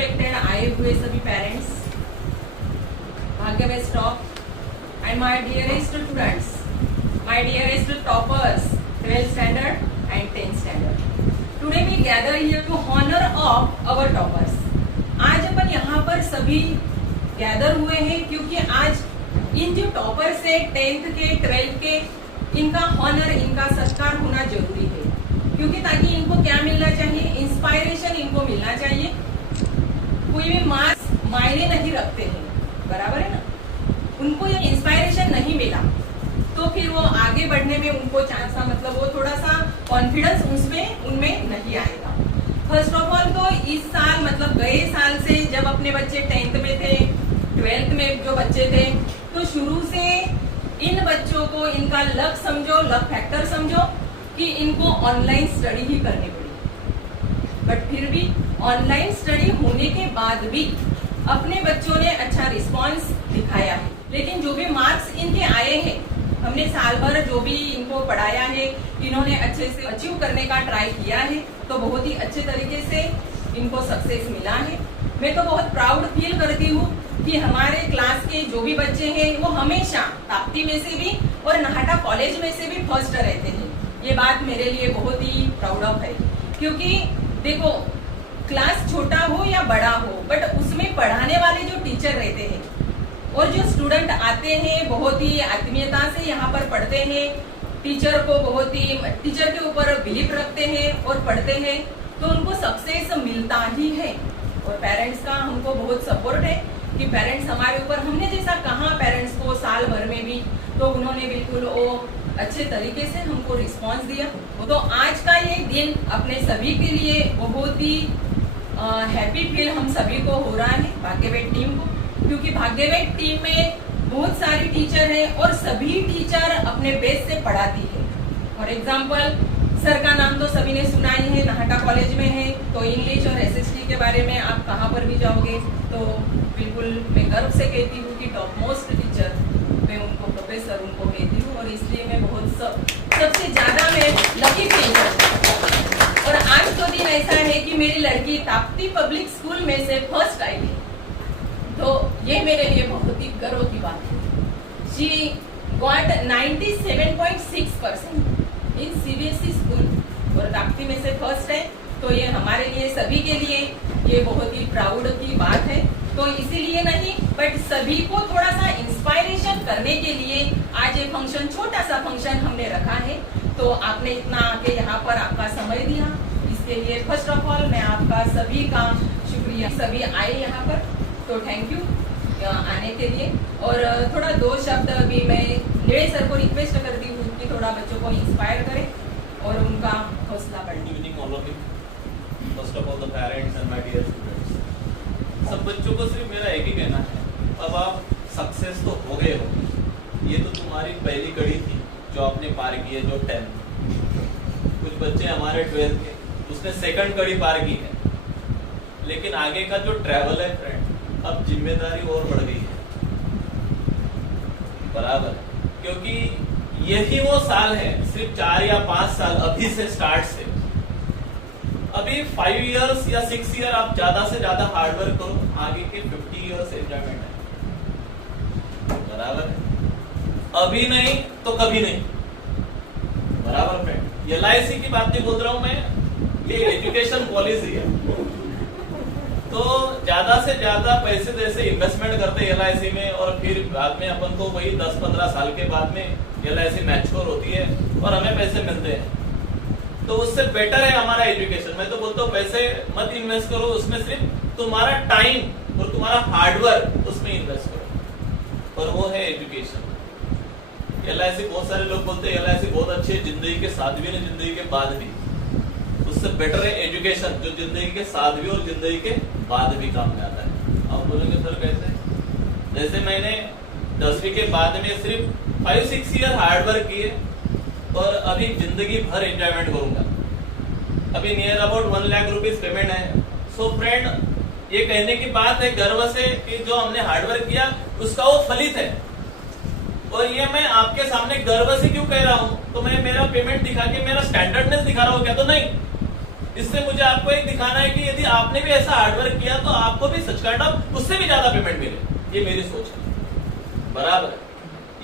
Respected आए हुए सभी पेरेंट्स, भाग्यवत staff and my dearest students, my dearest toppers 12th standard and 10th standard. Today we gather here to honor of our toppers. आज अपन यहाँ पर सभी गैदर हुए हैं क्योंकि आज इन जो टॉपर्स है 10th के 12th के, इनका हॉनर, इनका सत्कार होना जरूरी है क्योंकि ताकि इनको क्या मिलना चाहिए, इंस्पायरेशन इनको मिलना चाहिए। कोई भी मार्क्स मायने नहीं रखते हैं, बराबर है ना। उनको ये इंस्पायरेशन नहीं मिला तो फिर वो आगे बढ़ने में उनको चांस, मतलब वो थोड़ा सा कॉन्फिडेंस उनमें नहीं आएगा। फर्स्ट ऑफ ऑल तो इस साल, मतलब गए साल से जब अपने बच्चे 10th में थे, 12th में जो बच्चे थे, तो शुरू से इन बच्चों को इनका लक समझो, लक फैक्टर समझो कि इनको ऑनलाइन स्टडी ही करनी पड़ी। बट फिर भी ऑनलाइन स्टडी होने के बाद भी अपने बच्चों ने अच्छा रिस्पांस दिखाया है। लेकिन जो भी मार्क्स इनके आए हैं, हमने साल भर जो भी इनको पढ़ाया है, इन्होंने अच्छे से अचीव करने का ट्राई किया है, तो बहुत ही अच्छे तरीके से इनको सक्सेस मिला है। मैं तो बहुत प्राउड फील करती हूँ कि हमारे क्लास के जो भी बच्चे हैं वो हमेशा ताप्ती में से भी और नाहटा कॉलेज में से भी फर्स्ट रहते हैं। ये बात मेरे लिए बहुत ही प्राउड ऑफ है क्योंकि देखो, क्लास छोटा हो या बड़ा हो, बट उसमें पढ़ाने वाले जो टीचर रहते हैं और जो स्टूडेंट आते हैं बहुत ही आत्मीयता से यहाँ पर पढ़ते हैं, टीचर को बहुत ही, टीचर के ऊपर बिलीव रखते हैं और पढ़ते हैं, तो उनको सक्सेस मिलता ही है। और पेरेंट्स का हमको बहुत सपोर्ट है कि पेरेंट्स हमारे ऊपर, हमने जैसा कहा पेरेंट्स को साल भर में भी, तो उन्होंने बिल्कुल वो अच्छे तरीके से हमको रिस्पांस दिया। तो आज का ये दिन अपने सभी के लिए बहुत ही हैप्पी फील हम सभी को हो रहा है, भाग्यवत टीम को, क्योंकि भाग्यवत टीम में बहुत सारी टीचर हैं और सभी टीचर अपने बेस से पढ़ाती है। फॉर एग्जाम्पल, सर का नाम तो सभी ने सुना ही है, नाहटा कॉलेज में है, तो इंग्लिश और एसएसटी के बारे में आप कहाँ पर भी जाओगे तो बिल्कुल मैं गर्व से कहती हूँ कि टॉप मोस्ट टीचर मैं उनको प्रोफेसर उनको कहती हूँ, और इसलिए मैं बहुत सबसे ज्यादा मैं लकी फील करती हूँ। और आज तो दिन ऐसा है कि मेरी लड़की ताप्ती पब्लिक स्कूल में से फर्स्ट आई है, तो ये मेरे लिए बहुत ही गर्व की बात है। She got 97.6% in CBSE school और ताप्ती में से फर्स्ट है, तो ये हमारे लिए सभी के लिए ये बहुत ही प्राउड की बात है। तो इसीलिए नहीं, बट सभी को थोड़ा सा इंस्पायरेशन करने के लिए आज ये फंक्शन, छोटा सा फंक्शन हमने रखा है। तो आपने इतना आके यहाँ पर आपका समय दिया, इसके लिए फर्स्ट ऑफ ऑल मैं आपका सभी का शुक्रिया। सभी आए यहाँ पर, तो थैंक यू आने के लिए। और थोड़ा दो शब्द अभी मैं लेडे सर को रिक्वेस्ट करती हूँ कि थोड़ा बच्चों को इंस्पायर करें और उनका हौसला बढ़े। First of all the parents and my dear students, सब बच्चों को सिर्फ मेरा एक ही कहना है, अब आप सक्सेस तो हो गए हो, ये तो तुम्हारी पहली कड़ी थी जो आपने पार की है, जो 10th। कुछ बच्चे हमारे 12th के, उसने सेकंड कड़ी पार की है, लेकिन आगे का जो ट्रैवल है फ्रेंड, अब जिम्मेदारी और बढ़ गई है, बराबर, क्योंकि यही वो साल है, सिर्फ 4 या 5 साल अभी से स्टार्ट से, अभी 5 इयर्स या 6 ईयर आप ज्यादा से ज्यादा हार्डवर्क करो, आगे के 50 इयर्स एंजॉयमेंट है, बराबर है। अभी नहीं तो कभी नहीं, बराबर फ्रेंड। LIC की बात नहीं बोल रहा हूं मैं, ये एजुकेशन पॉलिसी है, तो ज्यादा से ज्यादा पैसे जैसे इन्वेस्टमेंट करते हैं LIC में, और फिर बाद में अपन को वही 10-15 साल के बाद में LIC मैच्योर होती है और हमें पैसे मिलते हैं, तो उससे बेटर है हमारा एजुकेशन। मैं तो बोलता हूँ पैसे मत इन्वेस्ट करो उसमें, सिर्फ तुम्हारा टाइम और तुम्हारा हार्डवर्क उसमें इन्वेस्ट करो, और वो है एजुकेशन। LIC, बहुत सारे लोग बोलते हैं LIC बहुत अच्छी है जिंदगी के साथ भी नहीं जिंदगी के बाद भी, उससे बेटर है एजुकेशन, जो जिंदगी के साथ भी और जिंदगी के बाद भी काम में आता है। आप बोलोगे सर कैसे? जैसे मैंने 10वीं के बाद में सिर्फ 5-6 ईयर हार्डवर्क किए और अभी जिंदगी भर एंजॉयमेंट करूंगा। अभी near about 1 lakh rupees payment है। सो फ्रेंड, ये कहने की बात है गर्व से कि जो हमने हार्डवर्क किया उसका वो फलित है, और ये मैं आपके सामने गर्व से क्यों कह रहा हूं, तो मैं मेरा पेमेंट दिखा के मेरा स्टैंडर्डनेस दिखा रहा हूं क्या? तो नहीं, इससे मुझे आपको एक दिखाना है कि यदि आपने भी ऐसा हार्डवर्क किया तो आपको भी सच काइंड ऑफ उससे भी ज्यादा पेमेंट मिले। ये मेरी सोच है, बराबर है।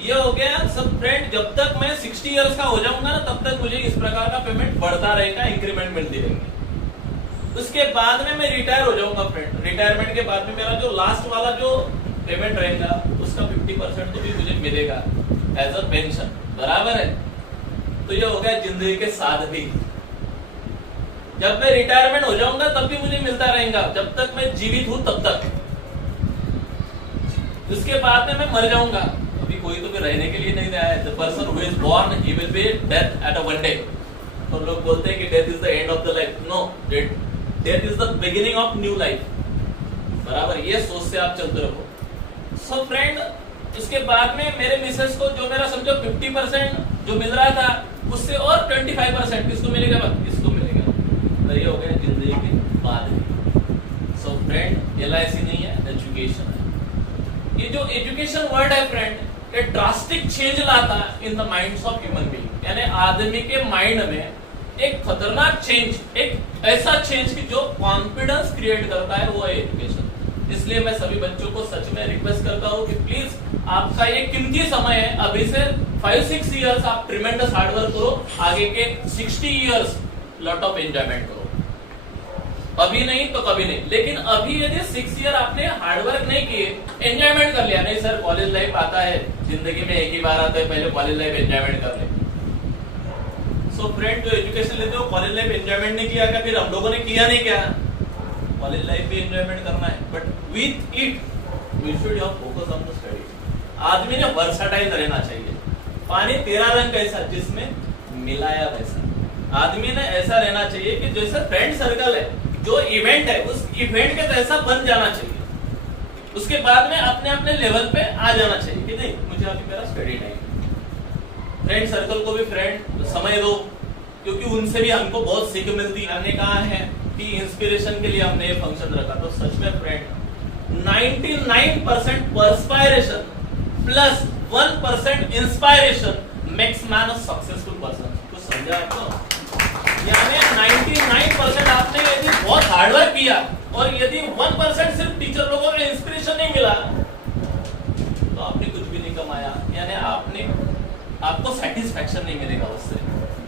ये हो गया सब फ्रेंड। जब तक मैं 60 इयर्स का हो जाऊंगा ना, तब तक मुझे इस प्रकार का पेमेंट बढ़ता रहेगा, इंक्रीमेंट मिलती रहेंगी। उसके बाद में मैं रिटायर हो जाऊंगा फ्रेंड। रिटायरमेंट के बाद में मेरा जो लास्ट वाला जो पेमेंट रहेगा उसका 50% तो भी मुझे मिलेगा एज अ पेंशन, बराबर है। तो ये हो गया जिंदगी के साथ भी। जब मैं रिटायरमेंट हो जाऊंगा तब भी मुझे मिलता रहेगा, जब तक मैं जीवित हूं तब तक। उसके बाद में मैं मर जाऊंगा। अभी कोई तो भी रहने के लिए नहीं आया है। The person who is born he will be death at a one day. तो लोग बोलते हैं कि death is the end of the life. No, death is the beginning of new life, बराबर। ये सोच से आप चलते रहो। सो फ्रेंड, उसके बाद में मेरे मिसेस को जो मेरा समझो 50% जो मिल रहा था, उससे और 25% किसको मिलेगा? किसको मिलेगा? तो ये हो गया जिंदगी के बाद। सो फ्रेंड, LIC नहीं है, एजुकेशन है। ये जो एजुकेशन वर्ड है फ्रेंड, ये ड्रास्टिक चेंज लाता है in the minds of human being. यानी आदमी के माइंड में एक खतरनाक चेंज, एक ऐसा चेंज कि जो कॉन्फिडेंस क्रिएट करता है, वो है एजुकेशन। इसलिए मैं सभी बच्चों को सच में रिक्वेस्ट करता हूँ कि प्लीज आपका ये कीमती समय है। अभी से 5-6 इयर्स आप ट्रिमेंडस हार्डवर्क करो, आगे के 60 इयर्स लॉट ऑफ एंजॉयमेंट करो। अभी नहीं तो कभी नहीं, लेकिन अभी यदि 6 ईयर आपने हार्डवर्क नहीं किए, एंजॉयमेंट कर लिया, नहीं सर कॉलेज लाइफ आता है, जिंदगी में एक ही बार आता है, पहले कॉलेज लाइफ एंजॉयमेंट कर ले। सो फ्रेंड, जो एजुकेशन लेते हो कॉलेज लाइफ एंजॉयमेंट नहीं किया क्या? फिर हम लोगों ने किया नहीं क्या? कॉलेज लाइफ भी एंजॉयमेंट करना है, but with it we should have focus on the study. आदमी ने वर्सटाइल रहना चाहिए। पानी तेरा रंग कैसा, जिसमें मिलाया वैसा। आदमी ने ऐसा रहना चाहिए कि जैसे फ्रेंड सर्कल है, जो इवेंट है, उस इवेंट के जैसा बन जाना चाहिए। उसके बाद में अपने अपने लेवल पे आ जाना चाहिए कि नहीं, मुझे अभी मेरा स्टडी टाइम। फ्रेंड सर्कल को भी फ्रेंड समय दो, क्योंकि उनसे भी हमको बहुत सीख मिलती है। हमने कहा है कि इंस्पिरेशन के लिए हमने ये फंक्शन रखा, तो सच में friend 99% perspiration plus 1% inspiration makes man a successful person. तो समझा आपको? यानी 99% आपने यदि बहुत हार्डवर्क किया और यदि 1% सिर्फ टीचर लोगों का इंस्पिरेशन नहीं मिला, तो आपने कुछ भी नहीं कमाया। यानी आपको सेटिस्फैक्शन नहीं मिलेगा उससे।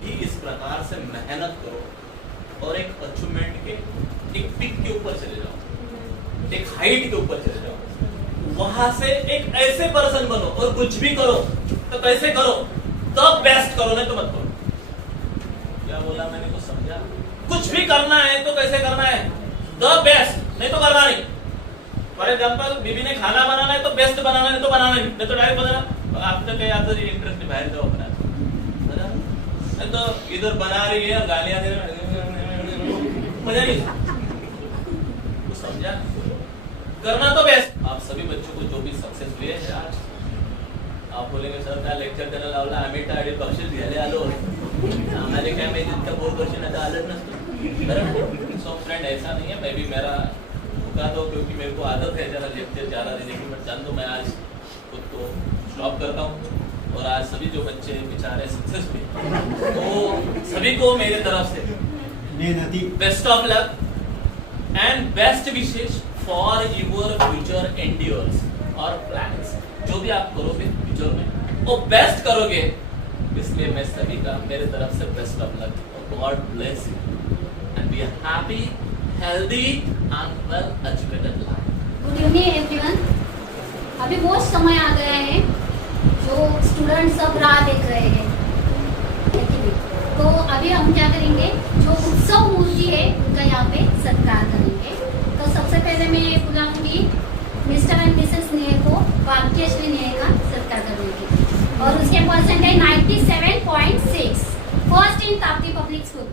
कि इस प्रकार से मेहनत करो और एक अचीवमेंट के एक पिक के ऊपर चले जाओ, एक हाइट के ऊपर चले जाओ। वहां से एक ऐसे पर्सन बनो, और कुछ भी करो तो कैसे करो? द बेस्ट करो, नहीं तो मत करो। क्या बोला मैंने, कुछ समझा? कुछ भी करना है तो कैसे करना है? द बेस्ट, नहीं तो करना नहीं। फॉर एग्जाम्पल, बीबी ने खाना बनाना है तो बेस्ट बनाना, नहीं तो बनाना नहीं तो डायरेक्ट बनाना। आप तो कहीं आता इंटरेस्ट नहीं, बाहर जाओ अपना, नहीं तो इधर बना रही है और गालियां दे रही, मजा नहीं। कुछ समझा? करना तो बेस्ट। आप सभी बच्चों को जो भी सक्सेस हुए है आज, आप बोलेंगे सर काय लेक्चर द्यायला लावला, आम्ही टाळी बक्षीस घ्यायला आलो, आम्हाला काय माहिती इतका बोर्ड क्वेश्चन आता आलंच नसतं, बराबर? सो फ्रेंड, ऐसा नहीं है। मैं भी मेरा रुका दो, क्योंकि मेरे को आदत है जरा लेक्चर ज्यादा देने की। मैं जान दो, मैं आज खुद को स्टॉप करता हूँ। और आज सभी जो बच्चे बेचारे सक्सेस हुए, तो सभी को मेरे तरफ से best of luck and best wishes for your future endeavours और प्लान्स। जो भी आप करोगे फ्यूचर में, वो बेस्ट करोगे। इसलिए मैं सभी का मेरे तरफ से बेस्ट ऑफ लक, और God bless you and be happy, healthy and well educated life. Good evening everyone. अभी वो समय आ गया है जो स्टूडेंट सब राह देख रहे हैं, तो अभी हम क्या करेंगे, जो उत्सव मूर्ति है उनका यहाँ पे सत्कार करेंगे। तो सबसे पहले मैं बुलाऊंगी मिस्टर एंड मिसेस नेह को, भाग्यश्री नेह का सत्कार करने की। और उसके percentage 97.6, first in Tapti public school.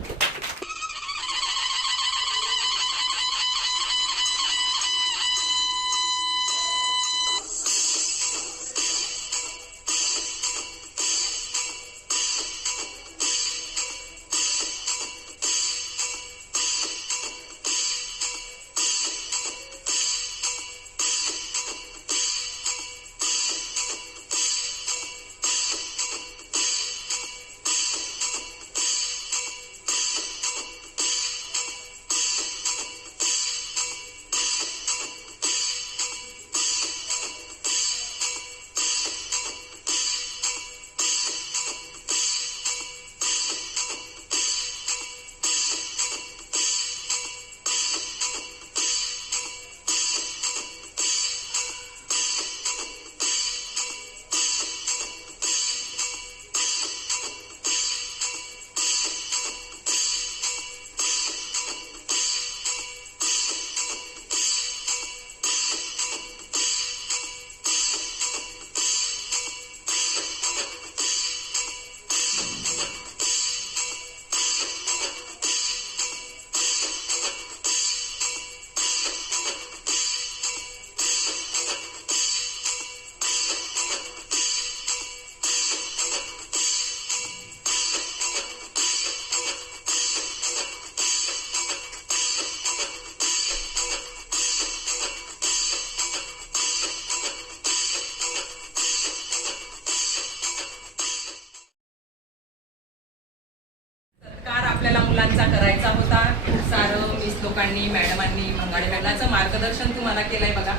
शिक्षकांनी, मॅडमांनी, मंगाळे मॅडमांचं मार्गदर्शन तुम्हाला केलंय बघा.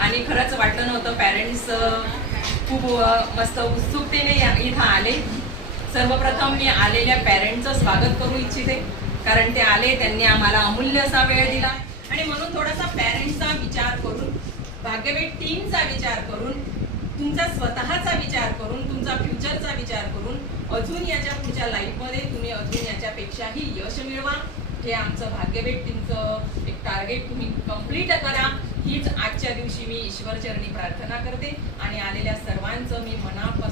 आणि खरंच वाटलं नव्हतं. पॅरेंट्स खूप मस्त उत्सुकतेने इथं आले. सर्वप्रथम मी आलेल्या पॅरेंटचं स्वागत करू इच्छिते, कारण ते आले, त्यांनी आम्हाला अमूल्य असा वेळ दिला. आणि म्हणून थोडासा पॅरेंट्सचा विचार करून, भाग्यवेट टीमचा विचार करून, तुमचा स्वतःचा विचार करून, तुमचा फ्युचरचा विचार करून अजून याच्या पुढच्या लाईफमध्ये तुम्ही अजून याच्यापेक्षाही यश मिळवा. हे आमचं भाग्यवेट टीमचं एक टार्गेट तुम्ही कंप्लीट करा. हीच आजच्या दिवशी मी ईश्वरचरणी प्रार्थना करते आणि आलेल्या सर्वांचं मी मनापासून